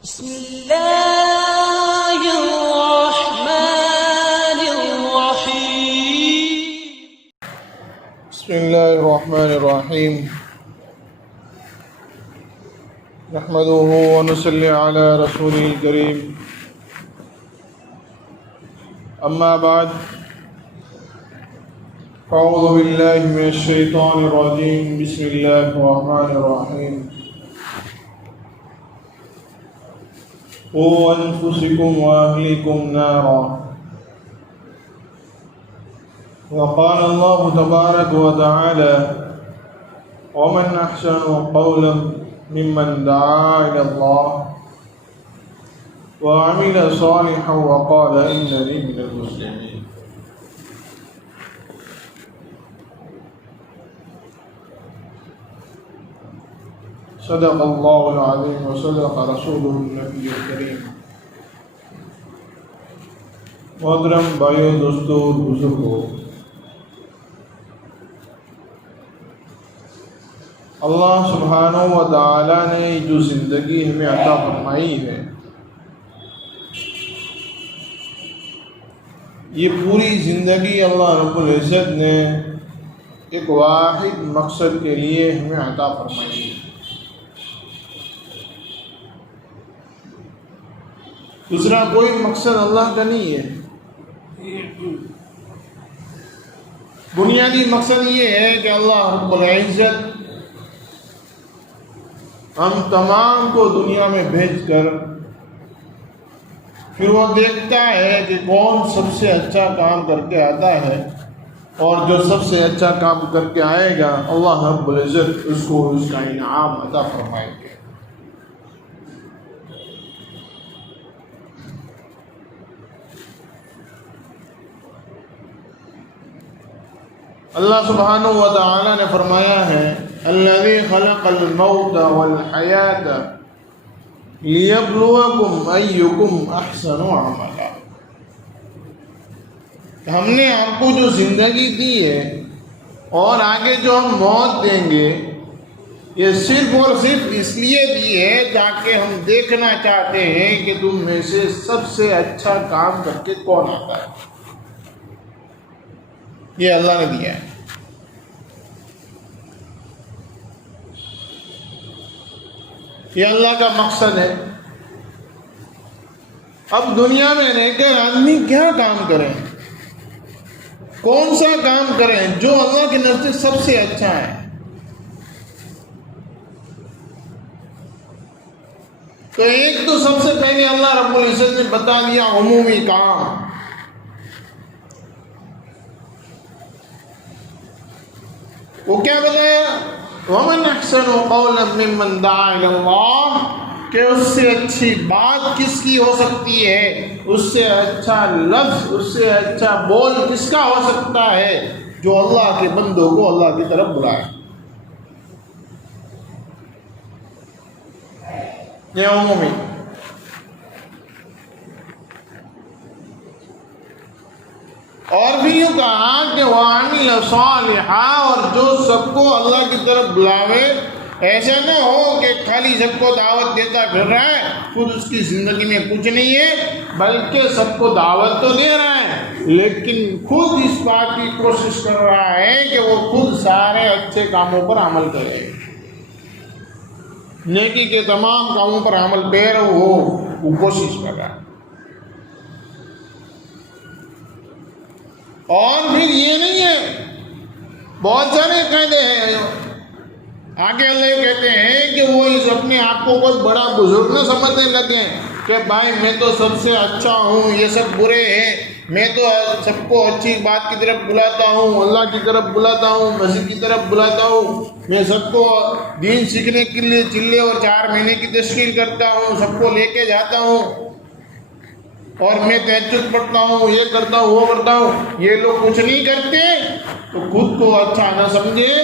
بسم الله الرحمن الرحيم. بسم الله الرحمن الرحيم. نحمده ونصلي على رسوله الكريم. أما بعد أعوذ بالله من الشيطان الرجيم. بسم الله الرحمن الرحيم. قوا أنفسكم وأهليكم نارا. وقال الله تبارك وتعالى: ومن أحسن قولا ممن دعا إلى الله وعمل صالحا وقال إنني من المسلمين. صدق الله العظيم وصدق رسوله النبي الكريم. محترم بھائیوں، دوستوں اور بزرگوں، اللہ سبحانہ و تعالیٰ نے جو زندگی ہمیں عطا فرمائی ہے، یہ پوری زندگی اللہ رب العزت نے ایک واحد مقصد کے لیے ہمیں عطا فرمائی ہے. دوسرا کوئی مقصد اللہ کا نہیں ہے. بنیادی مقصد یہ ہے کہ اللہ رب العزت ہم تمام کو دنیا میں بھیج کر پھر وہ دیکھتا ہے کہ کون سب سے اچھا کام کر کے آتا ہے، اور جو سب سے اچھا کام کر کے آئے گا اللہ رب العزت اس کو اس کا انعام عطا فرمائیں گے. اللہ سبحانہ و تعالی نے فرمایا ہے: الذی خلق الموت والحیات لیبلوکم ایکم احسن عملا. ہم نے آپ کو جو زندگی دی ہے اور آگے جو ہم موت دیں گے، یہ صرف اور صرف اس لیے دی ہے تاکہ ہم دیکھنا چاہتے ہیں کہ تم میں سے سب سے اچھا کام کر کے کون آتا ہے. یہ اللہ نے دیا ہے. یہ اللہ کا مقصد ہے. اب دنیا میں رہ کر آدمی کیا کام کریں، کون سا کام کریں جو اللہ کے نزدیک سب سے اچھا ہے. تو ایک تو سب سے پہلے اللہ رب العزت نے بتا دیا عمومی کام. وہ کیا بتایا؟ وَمَنْ أَحْسَنُ قَوْلًا مِّمَّنْ دَعَا إِلَى اللَّهِ، کہ اس سے اچھی بات کس کی ہو سکتی ہے، اس سے اچھا لفظ، اس سے اچھا بول کس کا ہو سکتا ہے جو اللہ کے بندوں کو اللہ کی طرف بلائے. یہ عمومی. اور بھی یوں کہا کہ وَعَمِلَ صَالِحًا، اور جو سب کو اللہ کی طرف بلاوے. ایسا نہ ہو کہ خالی سب کو دعوت دیتا پھر رہا ہے، خود اس کی زندگی میں کچھ نہیں ہے، بلکہ سب کو دعوت تو دے رہا ہے لیکن خود اس بات کی کوشش کر رہا ہے کہ وہ خود سارے اچھے کاموں پر عمل کرے، نیکی کے تمام کاموں پر عمل پیرا ہو، وہ کوشش کر رہا ہے. اور پھر یہ نہیں ہے، بہت سارے قاعدے ہیں. آگے اللہ کہتے ہیں کہ وہ اس اپنے آپ کو کوئی بڑا بزرگ نہ سمجھنے لگے کہ بھائی میں تو سب سے اچھا ہوں، یہ سب برے ہیں، میں تو سب کو اچھی بات کی طرف بلاتا ہوں، اللہ کی طرف بلاتا ہوں، مسجد کی طرف بلاتا ہوں، میں سب کو دین سیکھنے کے لیے چلے اور 4 مہینے کی تشکیل کرتا ہوں، سب کو لے کے جاتا ہوں، اور میں تہجد پڑھتا ہوں، یہ کرتا ہوں، وہ کرتا ہوں. یہ لوگ کچھ نہیں کرتے تو خود کو اچھا نہ سمجھے،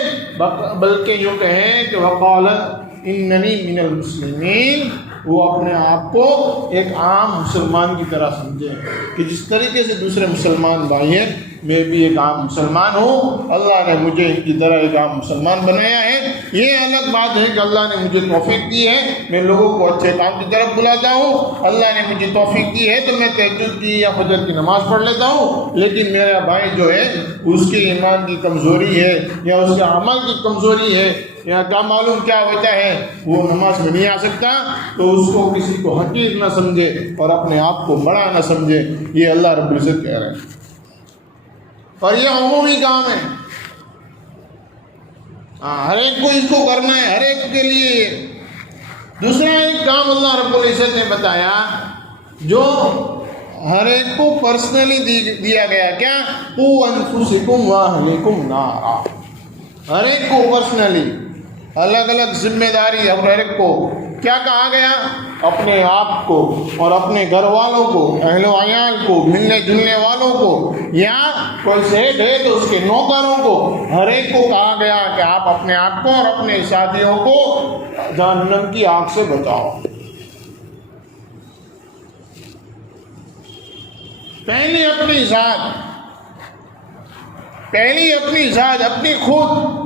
بلکہ یوں کہیں کہ وقال اننی من المسلمین، وہ اپنے آپ کو ایک عام مسلمان کی طرح سمجھے کہ جس طریقے سے دوسرے مسلمان بھائی ہیں میں بھی ایک عام مسلمان ہوں، اللہ نے مجھے ان کی طرح ایک عام مسلمان بنایا ہے۔ یہ الگ بات ہے کہ اللہ نے مجھے توفیق دی ہے، میں لوگوں کو اچھے کام کی طرف بلاتا ہوں، اللہ نے مجھے توفیق دی ہے تو میں تہجد کی یا فجر کی نماز پڑھ لیتا ہوں، لیکن میرا بھائی جو ہے اس کے ایمان کی کمزوری ہے یا اس کے عمل کی کمزوری ہے یا کیا معلوم کیا ہوتا ہے، وہ نماز میں نہیں آ سکتا، تو اس کو کسی کو حقیر نہ سمجھے اور اپنے آپ کو بڑا نہ سمجھے، یہ اللہ رب العزت کہہ رہے ہیں۔ اور یہ عمومی کام ہے، ہر ایک کو اس کو کرنا ہے، ہر ایک کے لیے۔ دوسرا ایک کام اللہ رب العزت نے بتایا جو ہر ایک کو پرسنلی دیا گیا، کیا؟ قوا انفسکم واہلکم نارا، ہر ایک کو پرسنلی الگ الگ ذمہ داری، ہر ایک کو کیا کہا گیا؟ اپنے آپ کو اور اپنے گھر والوں کو، اہل و عیال کو، ملنے جلنے والوں کو، یا کوئی سیٹ ہے تو اس کے نوکروں کو، ہر ایک کو کہا گیا کہ آپ اپنے آپ کو اور اپنے ساتھیوں کو جہنم کی آگ سے بچاؤ۔ پہلی اپنی ذات، اپنی خود،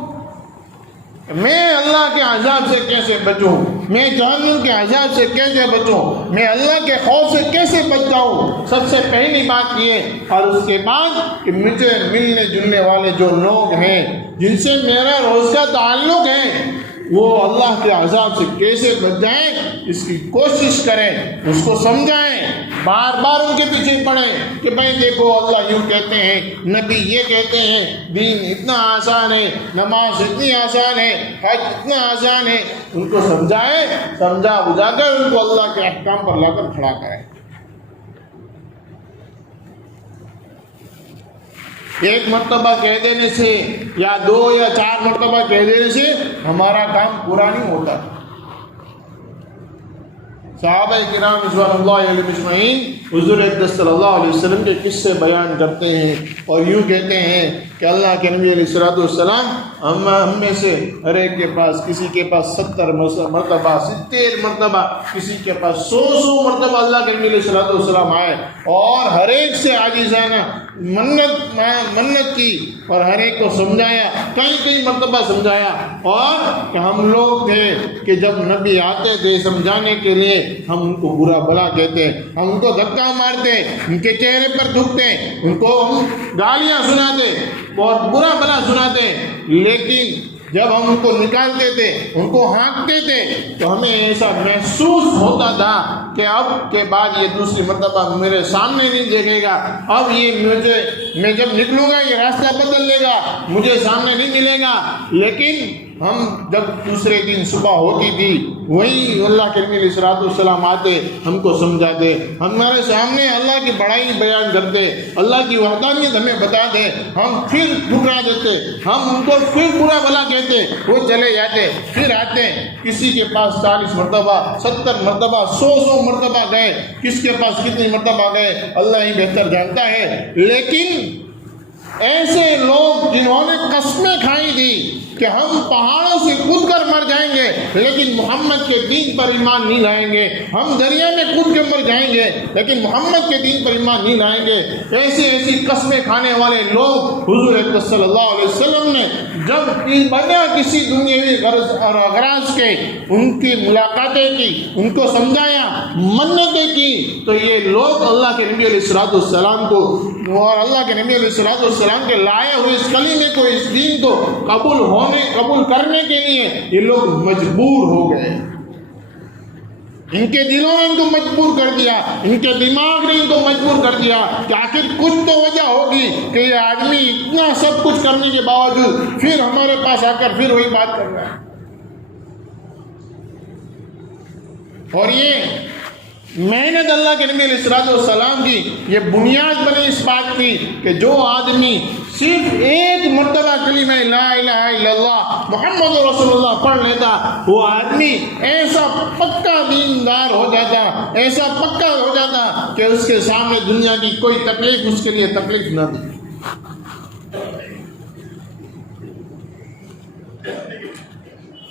میں اللہ کے عذاب سے کیسے بچوں، میں جہنم کے عذاب سے کیسے بچوں، میں اللہ کے خوف سے کیسے بچ جاؤں، سب سے پہلی بات یہ، اور اس کے بعد کہ مجھے ملنے جلنے والے جو لوگ ہیں جن سے میرا روز کا تعلق ہے وہ اللہ کے عذاب سے کیسے بچ جائیں، اس کی کوشش کریں، اس کو سمجھائیں، بار بار ان کے پیچھے پڑیں کہ بھائی دیکھو اللہ یوں کہتے ہیں، نبی یہ کہتے ہیں، دین اتنا آسان ہے، نماز اتنی آسان ہے، حج اتنا آسان ہے، ان کو سمجھائیں، سمجھا بجھا کر ان کو اللہ کے احکام پر لا کر کھڑا کریں۔ ایک مرتبہ کہہ دینے سے یا 2 یا 4 مرتبہ کہہ دینے سے ہمارا کام پورا نہیں ہوتا۔ صحابہ کرام رضوان اللہ علیہم اجمعین حضور اقدس صلی اللہ علیہ وسلم کے قصے بیان کرتے ہیں اور یوں کہتے ہیں کہ اللہ کے نبی علیہ الصلوۃ والسلام ہم میں سے ہر ایک کے پاس، کسی کے پاس 70 مرتبہ، 70 مرتبہ، کسی کے پاس 100 مرتبہ اللہ کے نبی علیہ الصلوۃ والسلام آئے اور ہر ایک سے عاجزانہ منت کی اور ہر ایک کو سمجھایا، کئی مرتبہ سمجھایا، اور کہ ہم لوگ تھے کہ جب نبی آتے تھے سمجھانے کے لیے ہم ان کو برا بھلا کہتے، ہم ان کو دھکا مارتے، ان کے چہرے پر تھوکتے، ان کو ہم گالیاں سناتے، بہت برا بھلا سناتے، لیکن جب ہم ان کو نکالتے تھے، ان کو ہانکتے تھے تو ہمیں ایسا محسوس ہوتا تھا کہ اب کے بعد یہ دوسری مرتبہ میرے سامنے نہیں دیکھے گا، اب یہ میں جب نکلوں گا یہ راستہ بدل لے گا، مجھے سامنے نہیں ملے گا۔ لیکن ہم جب دوسرے دن صبح ہوتی تھی وہی اللہ کے نبی علیہ الصلوۃ والسلام آتے، ہم کو سمجھاتے، ہمارے سامنے اللہ کی بڑائی بیان کرتے، اللہ کی وحدانیت ہمیں بتاتے، ہم پھر ٹھکرا دیتے، ہم ان کو پھر برا بھلا کہتے، وہ چلے جاتے، پھر آتے، کسی کے پاس 40 مرتبہ، 70 مرتبہ، 100 مرتبہ گئے، کس کے پاس کتنی مرتبہ گئے اللہ ہی بہتر جانتا ہے۔ لیکن ایسے لوگ جنہوں نے قسمیں کھائی تھی کہ ہم پہاڑوں سے کود کر مر جائیں گے لیکن محمد کے دین پر ایمان نہیں لائیں گے، ہم دریا میں کود کے مر جائیں گے لیکن محمد کے دین پر ایمان نہیں لائیں گے، ایسی قسمیں کھانے والے لوگ حضور اقدس صلی اللہ علیہ وسلم نے جب بنا کسی دنیاوی غرض اور اغراض کے ان کی ملاقاتیں کی، ان کو سمجھایا، منتیں کی، تو یہ لوگ اللہ کے نبی علیہ الصلوۃ والسلام کو اور اللہ کے نبی علیہ الصلوۃ والسلام کے لائے ہوئے اس کلمے کو، اس دین کو قبول کرنے کے لیے یہ لوگ مجبور ہو گئے۔ ان کے دلوں نے ان کو مجبور کر دیا، ان کے دماغ نے ان کو مجبور کر دیا کہ آخر کچھ تو وجہ ہوگی کہ یہ آدمی اتنا سب کچھ کرنے کے باوجود پھر ہمارے پاس آ کر پھر وہی بات کر رہا ہے۔ اور یہ محنت اللہ کے نبی علیہ الصلوۃ والسلام کی یہ بنیاد بنے اس بات کی کہ جو آدمی صرف ایک مرتبہ کلمہ لا الہ الا اللہ محمد رسول اللہ پڑھ لیتا، وہ آدمی ایسا پکا دیندار ہو جاتا، ایسا پکا ہو جاتا کہ اس کے سامنے دنیا کی کوئی تکلیف اس کے لیے تکلیف نہ تھی۔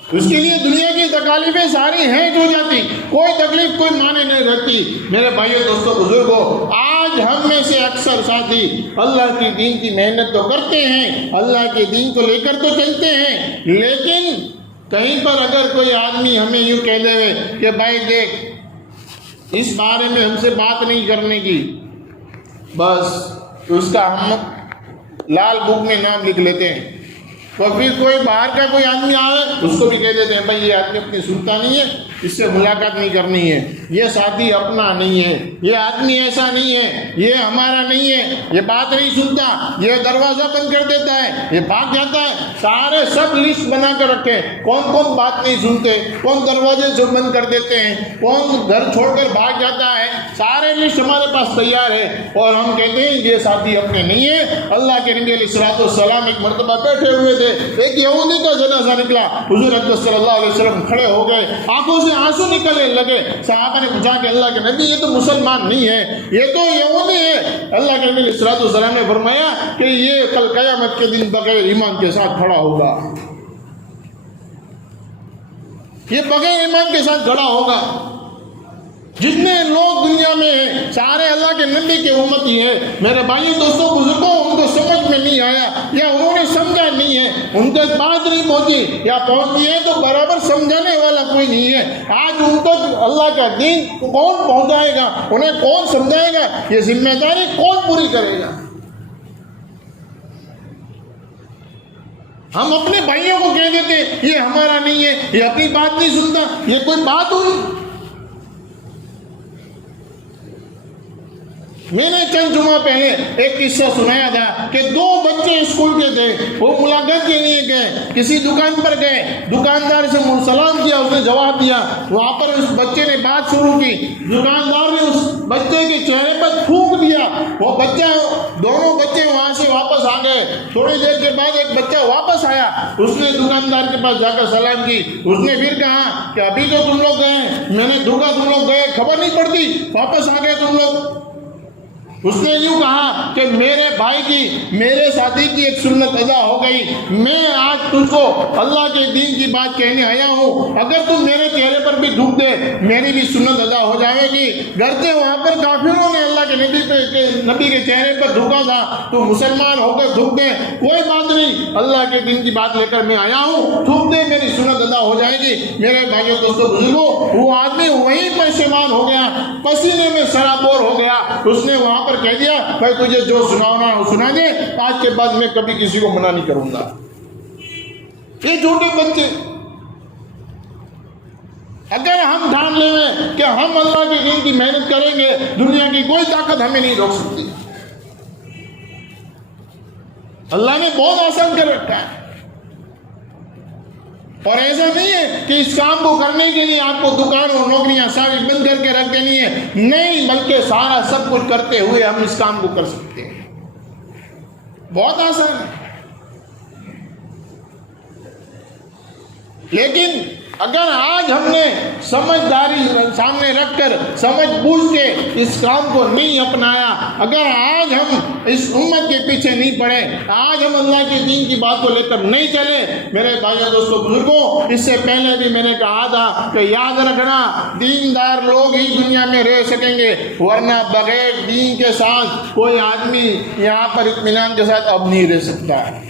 اس کے لیے دنیا کی تکالیفیں ساری ہیں جو جاتی، کوئی تکلیف کوئی معنی نہیں رہتی۔ میرے بھائیوں دوستوں بزرگوں، آج آج ہم میں سے اکثر ساتھی اللہ کی دین کی محنت تو کرتے ہیں، اللہ کے دین کو لے کر تو چلتے ہیں، لیکن کہیں پر اگر کوئی آدمی ہمیں یوں کہہ دے کہ بھائی دیکھ اس بارے میں ہم سے بات نہیں کرنے کی، بس اس کا ہم لال بک میں نام لکھ لیتے ہیں، اور پھر کوئی باہر کا کوئی آدمی آئے اس کو بھی کہہ دیتے ہیں بھائی یہ آدمی اپنی سنتا نہیں ہے، اس سے ملاقات نہیں کرنی ہے، یہ ساتھی اپنا نہیں ہے، یہ آدمی ایسا نہیں ہے، یہ ہمارا نہیں ہے، یہ بات نہیں سنتا، یہ دروازہ بند کر دیتا ہے، یہ بھاگ جاتا ہے۔ سارے سب لسٹ بنا کر رکھے، کون کون بات نہیں سنتے، کون دروازے سے بند کر دیتے ہیں، کون گھر چھوڑ کر بھاگ جاتا ہے، سارے لسٹ ہمارے پاس تیار ہے، اور ہم کہتے ہیں یہ ساتھی اپنے نہیں ہے۔ اللہ کے نبی علیہ الصلوۃ والسلام ایک مرتبہ بیٹھے ہوئے تھے، ایک یہودی کا جنازہ نکلا، حضور اقدس صلی اللہ علیہ وسلم کھڑے ہو گئے، آنکھوں سے آنسو نکلنے لگے۔ صحابہ نے پوچھا کہ اللہ کے نبی یہ تو مسلمان نہیں ہے، یہ تو یہودی ہے۔ اللہ کے نبی علیہ الصلوۃ والسلام نے فرمایا کہ یہ کل قیامت کے دن بغیر ایمان کے ساتھ کھڑا ہوگا، یہ بغیر ایمان کے ساتھ کھڑا ہوگا۔ جتنے لوگ دنیا میں ہیں سارے اللہ کے نبی کے امتی ہیں۔ میرے بھائیوں دوستوں بزرگوں، ان کو سمجھ میں نہیں آیا یا انہوں نے سمجھا نہیں ہے، ان تک بات نہیں پہنچی، یا پہنچی ہے تو برابر سمجھانے والا کوئی نہیں ہے۔ آج ان تک اللہ کا دین کون پہنچائے گا، انہیں کون سمجھائے گا، یہ ذمہ داری کون پوری کرے گا؟ ہم اپنے بھائیوں کو کہہ دیتے یہ ہمارا نہیں ہے، یہ اپنی بات نہیں سنتا، یہ کوئی بات ہوئی؟ میں نے چند جمعہ پہلے ایک قصہ سنایا تھا کہ دو بچے اسکول کے تھے، وہ ملاقات کے لیے گئے، کسی دکان پر گئے، دکاندار سے سلام کیا، اس نے جواب دیا، وہاں پر اس بچے نے بات شروع کی، دکاندار نے اس بچے کے چہرے پر تھوک دیا، وہ بچہ، دونوں بچے وہاں سے واپس آ گئے۔ تھوڑی دیر کے بعد ایک بچہ واپس آیا، اس نے دکاندار کے پاس جا کر سلام کی، اس نے پھر کہا کہ ابھی تو تم لوگ گئے، میں نے دھوکا، تم لوگ گئے، خبر نہیں پڑتی، واپس آ گئے تم لوگ۔ اس نے یوں کہا کہ میرے بھائی کی، میرے ساتھی کی ایک سنت ادا ہو گئی، میں آج تجھ کو اللہ کے دین کی بات کہنے آیا ہوں، اگر تم میرے چہرے پر بھی دھوک دے میری بھی سنت ادا ہو جائے گی۔ گرچہ وہاں پر کافروں نے اللہ کے نبی کے چہرے پر دھوکا تھا، تو مسلمان ہو کر تھوک دے، کوئی بات نہیں، اللہ کے دین کی بات لے کر میں آیا ہوں، تھوک دے، میری سنت ادا ہو جائے گی۔ میرے بھائیوں دوستوں بزرگوں، وہ آدمی وہیں پشیمان ہو گیا، پسینے میں سرابور ہو گیا، اس نے وہاں پر کہہ دیا بھائی تجھے جو سنانا ہے سنا دے، آج کے بعد میں کبھی کسی کو منع نہیں کروں گا۔ یہ چھوٹے بچے، اگر ہم ٹھان لیں کہ ہم اللہ کے دین کی محنت کریں گے، دنیا کی کوئی طاقت ہمیں نہیں روک سکتی۔ اللہ نے بہت آسان کر رکھا ہے، اور ایسا نہیں ہے کہ اس کام کو کرنے کے لیے آپ کو دکان اور نوکریاں ساری بند کر کے رکھ دینی ہے، نہیں، بلکہ سارا سب کچھ کرتے ہوئے ہم اس کام کو کر سکتے ہیں، بہت آسان ہے۔ لیکن اگر آج ہم نے سمجھداری سامنے رکھ کر سمجھ بوجھ کے اس کام کو نہیں اپنایا، اگر آج ہم اس امت کے پیچھے نہیں پڑے، آج ہم اللہ کے دین کی بات کو لے کر نہیں چلے، میرے بھائیوں دوستوں بزرگوں، اس سے پہلے بھی میں نے کہا تھا کہ یاد رکھنا دیندار لوگ ہی دنیا میں رہ سکیں گے، ورنہ بغیر دین کے ساتھ کوئی آدمی یہاں پر اطمینان کے ساتھ اب نہیں رہ سکتا ہے۔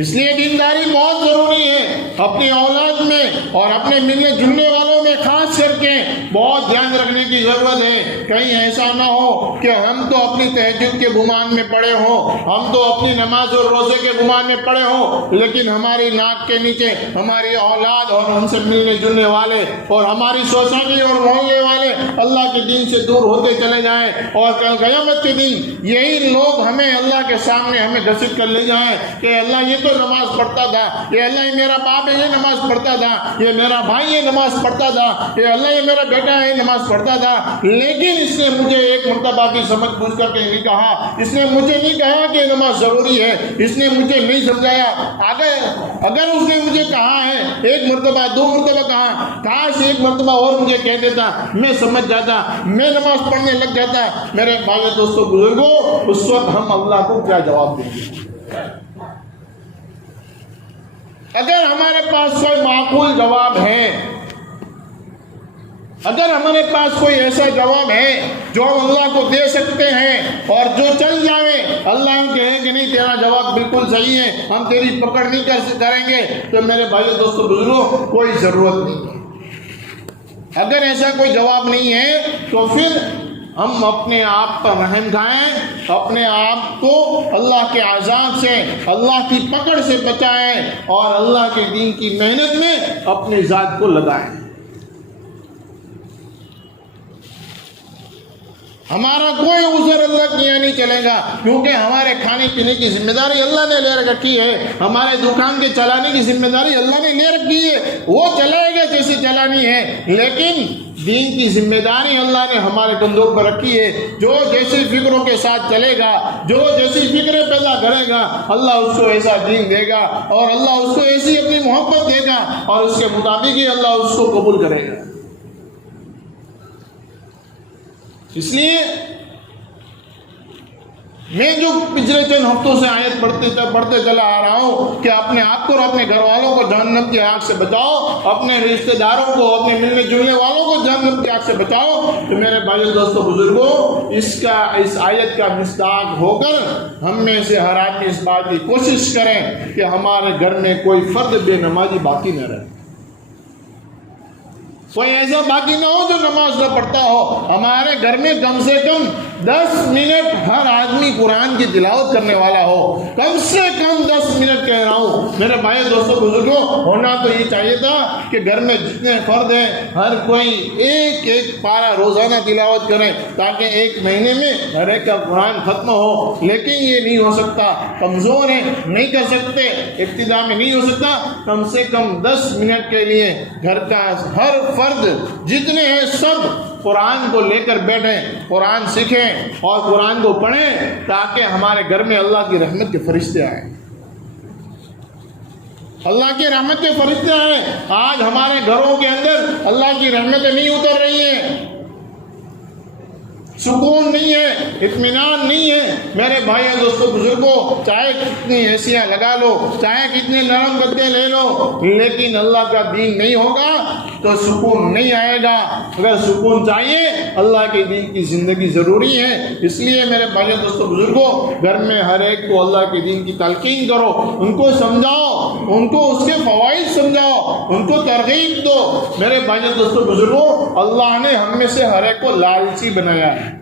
اس لیے دینداری بہت ضروری ہے، اپنی اولاد میں اور اپنے ملنے جلنے والوں میں خاص کر کے بہت دھیان رکھنے کی ضرورت ہے۔ کہیں ایسا نہ ہو کہ ہم تو اپنی تہجد کے گمان میں پڑے ہوں، ہم تو اپنی نماز اور روزے کے گمان میں پڑے ہوں، لیکن ہماری ناک کے نیچے ہماری اولاد اور ہم سے ملنے جلنے والے اور ہماری سوسائٹی اور محلے والے اللہ کے دین سے دور ہوتے چلے جائیں، اور کل قیامت کے دن یہی لوگ ہمیں اللہ کے سامنے ہمیں گھسیٹ کر لے جائیں کہ اللہ یہ تو نماز پڑھتا تھا، یہ اللہ یہ میرا باپ ہے یہ نماز پڑھتا تھا، یہ میرا بھائی یہ نماز پڑھتا تھا، یہ اللہ یہ میرا بیٹا ہے یہ نماز پڑھتا تھا، لیکن اس نے مجھے ایک مرتبہ بھی سمجھ بوجھ کر کے نہیں کہا، اس نے مجھے نہیں کہا کہ نماز ضروری ہے، اس نے مجھے نہیں سمجھایا۔ اگر اس نے مجھے کہا ہے ایک مرتبہ، دو مرتبہ کہا، کاش ایک مرتبہ اور مجھے کہہ دیتا، میں سمجھ جاتا، میں نماز پڑھنے لگ جاتا۔ میرے بھائیو دوستو بزرگوں، اس وقت ہم اللہ کو کیا جواب دیں گے؟ اگر ہمارے پاس کوئی معقول جواب ہے اگر ہمارے پاس کوئی ایسا جواب ہے جو ہم اللہ کو دے سکتے ہیں اور جو چل جائے، اللہ ہم کہیں کہ نہیں تیرا جواب بالکل صحیح ہے، ہم تیری پکڑ نہیں کریں گے، تو میرے بھائی دوستو بزرگوں کوئی ضرورت نہیں ہے۔ اگر ایسا کوئی جواب نہیں ہے تو پھر ہم اپنے آپ پر رحم کھائیں، اپنے آپ کو اللہ کے عذاب سے، اللہ کی پکڑ سے بچائیں اور اللہ کے دین کی محنت میں اپنی ذات کو لگائیں۔ ہمارا کوئی عذر اللہ کے یہاں نہیں چلے گا، کیونکہ ہمارے کھانے پینے کی ذمہ داری اللہ نے لے رکھی ہے، ہمارے دکان کے چلانے کی ذمہ داری اللہ نے لے رکھی ہے، وہ چلائے گا جیسے چلانی ہے، لیکن دین کی ذمہ داری اللہ نے ہمارے کندھوں پر رکھی ہے۔ جو جیسی فکروں کے ساتھ چلے گا، جو جیسی فکریں پیدا کرے گا، اللہ اس کو ایسا دین دے گا اور اللہ اس کو ایسی اپنی محبت دے گا اور اس کے مطابق ہی اللہ اس کو قبول کرے گا۔ اس لیے میں جو پچھلے چند ہفتوں سے آیت پڑھتے چلا آ رہا ہوں کہ اپنے آپ کو اور اپنے گھر والوں کو جہنم کی آگ سے بچاؤ، اپنے رشتہ داروں کو، اپنے ملنے جلنے والوں کو جہنم کی آگ سے بچاؤ، تو میرے بھائیو دوستو بزرگوں اس آیت کا مصداق ہو کر ہم میں سے ہر آدمی اس بات کی کوشش کریں کہ ہمارے گھر میں کوئی فرد بے نمازی باقی نہ رہے، کوئی ایسا باقی نہ ہو جو نماز نہ پڑھتا ہو۔ ہمارے گھر میں کم سے کم 10 منٹ ہر آدمی قرآن کی تلاوت کرنے والا ہو، کم سے کم 10 منٹ کہہ رہا ہوں میرے بھائی دوستوں بزرگوں۔ ہونا تو یہ چاہیے تھا کہ گھر میں جتنے فرد ہیں ہر کوئی ایک پارہ روزانہ تلاوت کرے تاکہ ایک مہینے میں ہر ایک کا قرآن ختم ہو، لیکن یہ نہیں ہو سکتا، کمزور ہیں، نہیں کر سکتے، ابتدا میں نہیں ہو سکتا۔ کم سے کم 10 منٹ کے لیے گھر کا ہر فرد جتنے ہیں سب قرآن کو لے کر بیٹھیں، قرآن سیکھیں اور قرآن کو پڑھیں تاکہ ہمارے گھر میں اللہ کی رحمت کے فرشتے آئیں، اللہ کی رحمت کے فرشتے آئیں۔ آج ہمارے گھروں کے اندر اللہ کی رحمتیں نہیں اتر رہی ہیں، سکون نہیں ہے، اطمینان نہیں ہے۔ میرے بھائیوں دوستوں بزرگوں، چاہے کتنی ایسیاں لگا لو، چاہے کتنے نرم گدے لے لو، لیکن اللہ کا دین نہیں ہوگا تو سکون نہیں آئے گا۔ اگر سکون چاہیے اللہ کے دین کی زندگی ضروری ہے۔ اس لیے میرے بھائیوں دوستوں بزرگوں، گھر میں ہر ایک کو اللہ کے دین کی تلقین کرو، ان کو سمجھاؤ، ان کو اس کے فوائد سمجھاؤ، ان کو ترغیب دو۔ میرے بھائیوں دوستوں بزرگوں، اللہ نے ہم میں سے ہر ایک کو لالچی بنایا ہے۔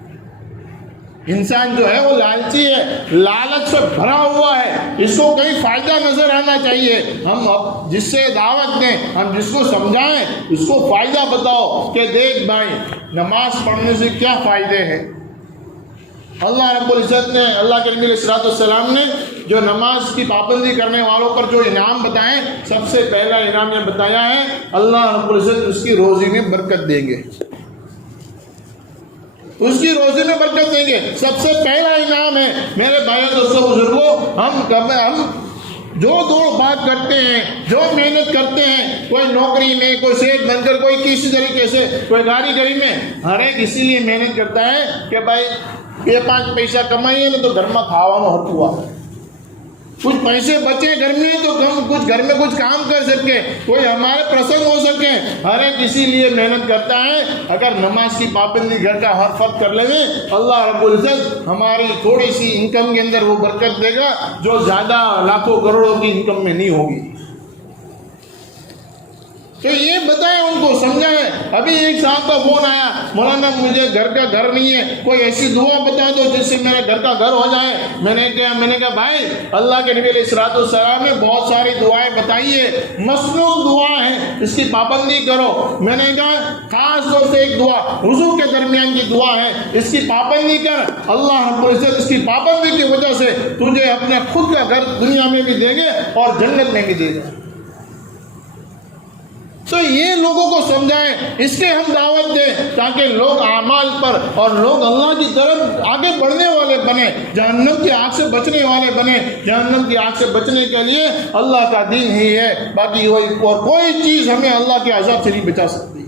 انسان جو ہے وہ لالچی ہے، لالچ سے بھرا ہوا ہے، اس کو کہیں فائدہ نظر آنا چاہیے۔ ہم جس سے دعوت دیں، ہم جس کو سمجھائیں، اس کو فائدہ بتاؤ کہ دیکھ بھائی نماز پڑھنے سے کیا فائدے ہیں۔ اللہ رب العزت نے، اللہ کے نبی علیہ السلام نے جو نماز کی پابندی کرنے والوں پر جو انعام بتائے، سب سے پہلا انعام یہ بتایا ہے اللہ رب العزت اس کی روزی میں برکت دیں گے، اس کی روزی میں برکت دیں گے، سب سے پہلا انعام ہے۔ میرے بھائیوں دوستوں بزرگوں، ہم جو بات کرتے ہیں، جو محنت کرتے ہیں، کوئی نوکری میں، کوئی سیٹ بن کر، کوئی کسی طریقے سے، کوئی کاریگری میں، ہر ایک اسی لیے محنت کرتا ہے کہ بھائی یہ 5 پیسہ کمائیے نا تو گھر میں کھاوا میں ہٹ ہوا، کچھ پیسے بچے گھر میں تو کچھ گھر میں کچھ کام کر سکے، کوئی ہمارے پرسنگ ہو سکے، ہر ایک اسی لیے محنت کرتا ہے۔ اگر نماز کی پابندی گھر کا ہر فرد کر لے، اللہ رب العزت ہماری تھوڑی سی انکم کے اندر وہ برکت دے گا جو زیادہ لاکھوں کروڑوں کی انکم میں نہیں ہوگی۔ تو یہ بتائیں، ان کو سمجھائیں۔ ابھی ایک صاحب کا فون آیا، مولانا مجھے گھر کا گھر نہیں ہے، کوئی ایسی دعا بتا دو جس سے میرے گھر کا گھر ہو جائے۔ میں نے کہا بھائی اللہ کے نبی علیہ السلام نے بہت ساری دعائیں بتائی ہے، مصنوع دعا ہے، اس کی پابندی کرو۔ میں نے کہا خاص طور سے ایک دعا وضو کے درمیان کی دعا ہے، اس کی پابندی کر، اللہ رب العزت اس کی پابندی کی وجہ سے تجھے اپنے خود کا گھر دنیا میں بھی دیں گے اور جنت میں بھی دے گا۔ تو یہ لوگوں کو سمجھائیں، اس کے ہم دعوت دیں تاکہ لوگ اعمال پر اور لوگ اللہ کی طرف آگے بڑھنے والے بنے، جہنم کی آگ سے بچنے والے بنے۔ جہنم کی آگ سے بچنے کے لیے اللہ کا دین ہی ہے، باقی اور کوئی چیز ہمیں اللہ کے عذاب سے نہیں بچا سکتی۔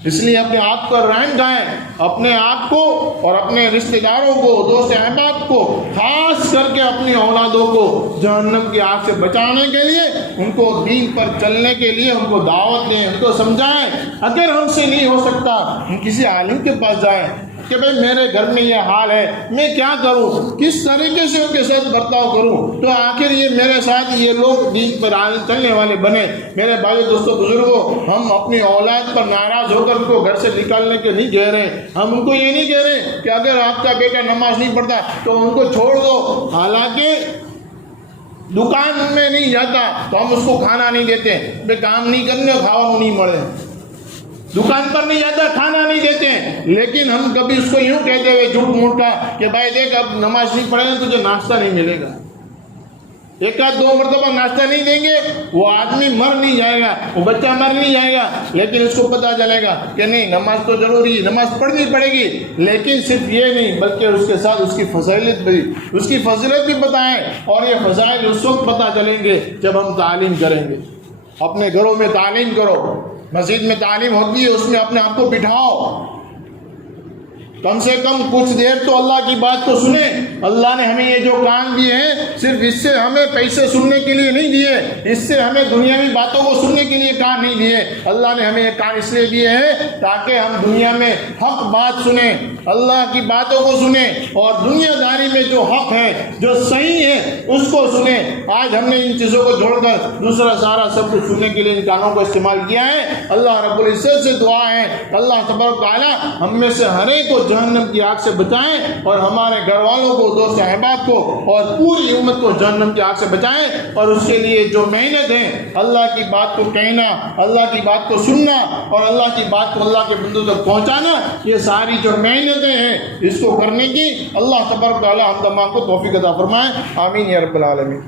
اس لیے اپنے آپ کا رہن گائیں، اپنے آپ کو اور اپنے رشتہ داروں کو، دوست احباب کو، خاص کر کے اپنی اولادوں کو جہنم کی آگ سے بچانے کے لیے ان کو دین پر چلنے کے لیے ان کو دعوت دیں، ان کو سمجھائیں۔ اگر ہم سے نہیں ہو سکتا ہم کسی عالم کے پاس جائیں کہ بھائی میرے گھر میں یہ حال ہے، میں کیا کروں، کس طریقے سے ان کے ساتھ برتاؤ کروں، تو آخر یہ میرے ساتھ یہ لوگ دین پر چلنے والے بنے۔ میرے بھائی دوستوں بزرگوں، ہم اپنی اولاد پر ناراض ہو کر ان کو گھر سے نکالنے کے نہیں کہہ رہے، ہم ان کو یہ نہیں کہہ رہے کہ اگر آپ کا بیٹا نماز نہیں پڑھتا تو ان کو چھوڑ دو، حالانکہ دکان میں نہیں جاتا تو ہم اس کو کھانا نہیں دیتے، بے کام نہیں کرنے کھاوا نہیں مڑے، دکان پر نہیں جاتا کھانا نہیں دیتے ہیں، لیکن ہم کبھی اس کو یوں کہتے ہوئے جھوٹ موٹ کا کہ بھائی دیکھ اب نماز نہیں پڑھے گا تجھے ناشتہ نہیں ملے گا، ایک آدھ دو مرتبہ ناشتہ نہیں دیں گے، وہ آدمی مر نہیں جائے گا، وہ بچہ مر نہیں جائے گا، لیکن اس کو پتہ چلے گا کہ نہیں نماز تو ضروری ہے، نماز پڑھنی پڑے گی، لیکن صرف یہ نہیں بلکہ اس کے ساتھ اس کی فضیلت بھی بتائیں، اور یہ فضائل اس وقت پتہ چلیں گے جب ہم تعلیم کریں گے۔ اپنے گھروں میں تعلیم کرو، مسجد میں تعلیم ہوتی ہے اس میں اپنے آپ کو بٹھاؤ، کم سے کم کچھ دیر تو اللہ کی بات تو سنیں۔ اللہ نے ہمیں یہ جو کان دیے ہیں صرف اس سے ہمیں پیسے سننے کے لیے نہیں دیے، اس سے ہمیں دنیاوی باتوں کو سننے کے لیے کان نہیں دیے، اللہ نے ہمیں یہ کان اس لیے دیے ہیں تاکہ ہم دنیا میں حق بات سنیں، اللہ کی باتوں کو سنیں، اور دنیا داری میں جو حق ہے جو صحیح ہے اس کو سنیں۔ آج ہم نے ان چیزوں کو چھوڑ کر دوسرا سارا سب کچھ سننے کے لیے ان کانوں کو استعمال کیا ہے۔ اللہ رب العزت سے دعا ہے اللہ تبارک تعالیٰ ہم میں سے ہر ایک کو جہنم کی آگ سے بچائیں، اور ہمارے گھر والوں کو، دوست احباب کو اور پوری امت کو جہنم کی آگ سے بچائیں۔ اور اس کے لیے جو محنت ہے اللہ کی بات کو کہنا، اللہ کی بات کو سننا اور اللہ کی بات کو اللہ کے بندوں تک پہنچانا، یہ ساری جو محنتیں ہیں اس کو کرنے کی اللہ تبارک تعالیٰ ہم تمام کو توفیق عطا فرمائے، آمین یا رب العالمین۔